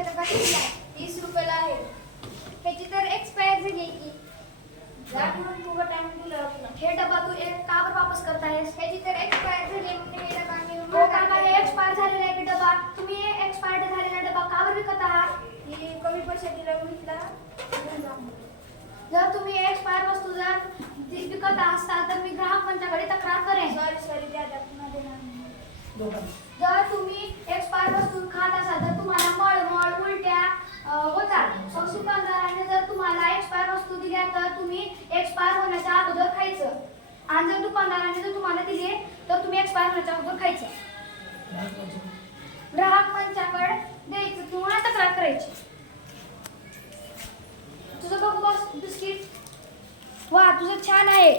हजार बघितला तीस रुपयाला आहे. त्याची तर एक्सपायर झाली आहे. की जा म्हणून बघ आणून दिलं हे डबा तू एक का बर वापस करत आहेस ह्याची तर एक्सपायर झाली म्हणून मी डबा आणून हो कामा हे एक्सपायर झालेला आहे डबा? तुम्ही हे एक्सपायर झालेला डबा का बरं विकत आहात? ही कमी पैसे दिला बघितला जर तुम्ही एक्सपायर वस्तू जर ती विकत असता तर मी ग्राहक पंचाकडे तक्रार करेन. सॉरी सॉरी त्या देणार नाही. तर तुम्ही एक्सपायर होण्याच्या अगोदर खायचं. आणि जर दुकानदाराने जर तुम्हाला दिली तर तुम्ही एक्सपायर होण्याच्या अगोदर खायचं. ग्राहक मंचाकडे द्यायचं किंवा तक्रार करायची. तुझं बघू बस बिस्किट. वा तुझं छान आहे.